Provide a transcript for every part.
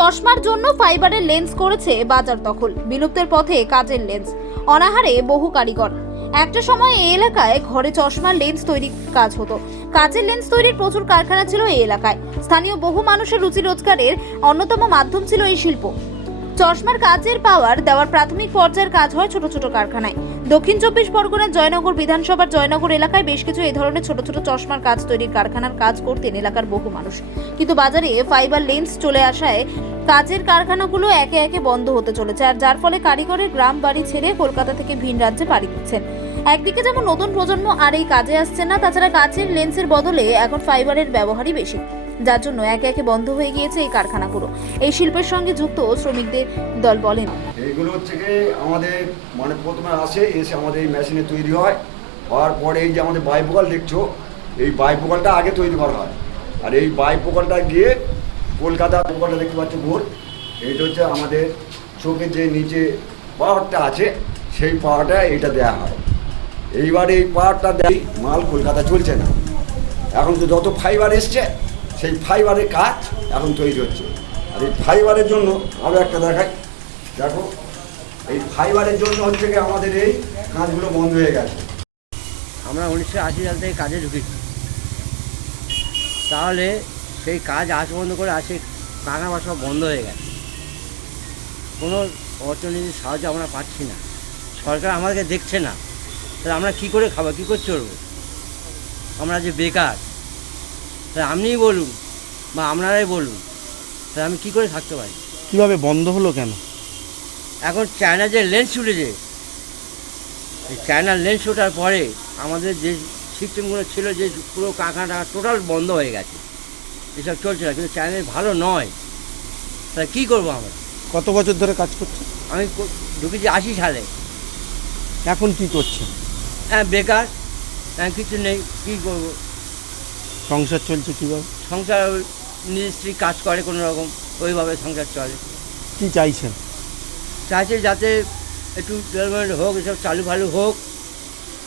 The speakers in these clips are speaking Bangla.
চশমার জন্য ফাইবারের লেন্স করেছে বাজার দখল, বিলুপ্তের পথে কাচের লেন্স, অনাহারে বহু কারিগর। একটা সময় এই এলাকায় ঘরে চশমার লেন্স তৈরির কাজ হতো। কাচের লেন্স তৈরির প্রচুর কারখানা ছিল এই এলাকায়। স্থানীয় বহু মানুষের রুজি রোজগারের অন্যতম মাধ্যম ছিল এই শিল্প। চশমার কাচের পাওয়ার দেওয়ার প্রাথমিক পর্যায়ের কাজ হয় ছোট ছোট কারখানায়। দক্ষিণ 24 পরগনার জয়নগর বিধানসভার জয়নগর এলাকায় বেশ কিছু এই ধরনের ছোট ছোট চশমার কাচ তৈরির কারখানার কাজ করতেন এলাকার বহু মানুষ। কিন্তু বাজারে ফাইবার লেন্স চলে আসায় কাচের কারখানাগুলো একে একে বন্ধ হতে চলেছে, আর যার ফলে কারিগরের গ্রাম বাড়ি ছেড়ে কলকাতা থেকে ভিন রাজ্যে পাড়ি দিচ্ছেন। একদিকে যেমন নতুন প্রজন্ম আর এই কাজে আসছে না, তাছাড়া কাচের লেন্সের বদলে এখন ফাইবারের ব্যবহারই বেশি, যার জন্য একে একে বন্ধ হয়ে গিয়েছে এই কারখানাগুলো। এই শিল্পের সঙ্গে যুক্ত শ্রমিকদের দল বলেন, এইগুলো হচ্ছে কি আমাদের প্রথমে এসে আমাদের এই মেশিনে তৈরি হয়। হওয়ার পরে এই যে আমাদের বাইপোকাল দেখছো, এই বাইপোকালটা আগে তৈরি করা হয়। আর এই বাইপোকালটা গিয়ে কলকাতা পোকালটা দেখতে পাচ্ছ গোল, এইটা হচ্ছে আমাদের চোখের যে নিচে পাওয়ারটা আছে, সেই পাওয়ারটা এইটা দেওয়া হয়। এইবার এই পাওয়ারটা দেয় মাল কলকাতা চলছে না। এখন তো যত ফাইবার এসছে, সেই ফাইবারের কাজ এখন তৈরি হচ্ছে। আর এই ফাইবারের জন্য আরও একটা দেখাই, দেখো এই ফাইবারের জন্য হচ্ছে কি আমাদের এই কাজগুলো বন্ধ হয়ে গেছে। আমরা 1980 সাল থেকে কাজে ঢুকেছি, তাহলে সেই কাজ আজ বন্ধ করে আসে কারখানা সব বন্ধ হয়ে গেছে। কোনো অর্থনীতির সাহায্য আমরা পাচ্ছি না, সরকার আমাদেরকে দেখছে না। তাহলে আমরা কী করে খাবো, কী করে চলবো? আমরা যে বেকার, তাহলে আপনিই বলুন বা আপনারাই বলুন, তাহলে আমি কী করে থাকতে পারি? কীভাবে বন্ধ হলো কেন? এখন চায়না যে লেন্স উঠেছে, এই চায়নার লেন্স ওঠার পরে আমাদের যে সিস্টেমগুলো ছিল, যে পুরো কারখানাটা টোটাল বন্ধ হয়ে গেছে, এসব চলছে না। কিন্তু চায়নায় ভালো নয়, তাহলে কী করবো আমরা? কত বছর ধরে কাজ করছে? আমি ঢুকেছি 80 সালে। এখন কি করছে? হ্যাঁ, বেকার, হ্যাঁ, কিছু নেই, কী করবো? সংসার চলছে কীভাবে? সংসার নিজের স্ত্রী কাজ করে কোনো রকম, ওইভাবে সংসার চলে। কি চাইছেন? চাইছে যাতে একটু ডেভেলপমেন্ট হোক, এসব চালু ফালু হোক,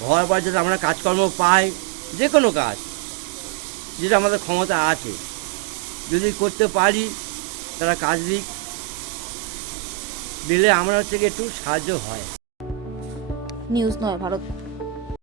হওয়ার পর যাতে আমরা কাজকর্ম পাই, যে কোনো কাজ যেটা আমাদের ক্ষমতা আছে, যদি করতে পারি তারা কাজ দিলে আমরা হচ্ছে কি একটু সাহায্য হয়। নিউজ 9 ভারত।